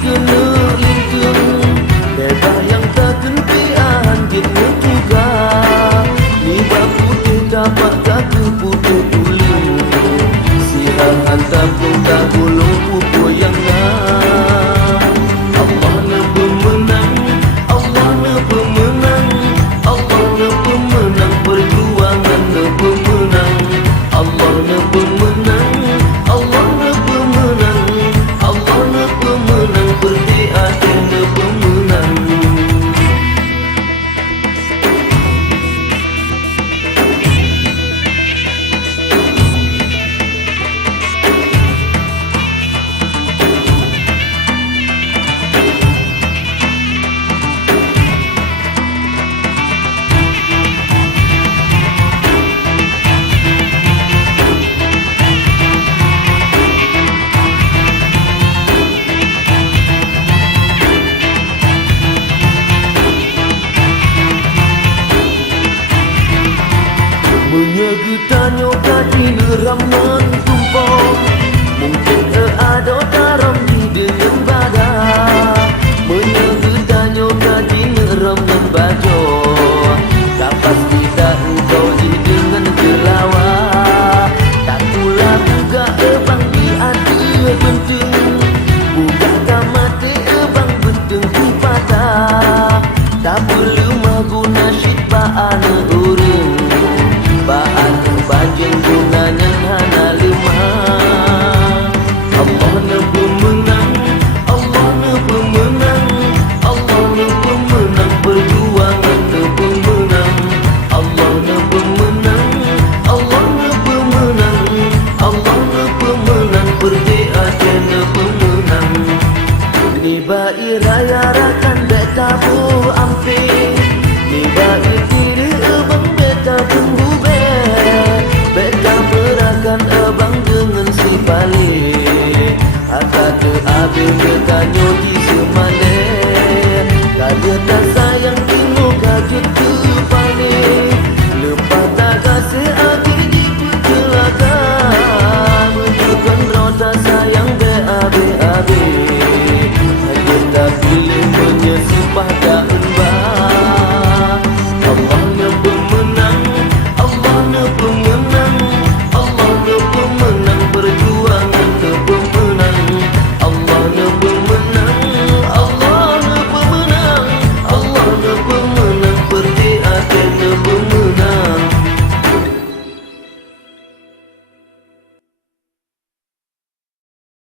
kena lintung bebas yang tak kenpian gitu juga ni baku dapat kaki putih tuling siang hantar pun tak gulung pupu yang nak Allah na pemenang Allah na pemenang Allah na pemenang perjuangan na pemenang Allah na pemenang Allah na pemenang Allah na pemenang berdiati na pemenang. Menyegutanyo kaki geram mentumpong mungkin ada daram di dengan badan menyegutanyo kaki geram membajo tak pasti tak engkau di dengan gelawa tak pula juga ebang di hati penting buka mati ebang penting patah tak perlu maguna syitbaan urung baan banjeng gunanya hana lemah Allah na pemenang Allah na pemenang Allah na pemenang perjuangan na pemenang Allah na pemenang Allah na pemenang Allah na pemenang berdiati na pemenang ni bai raya rakan beta bu ampe ni bai diri abang beta tunggu beta berakan abang dengan si balik Hata tu abang bertanya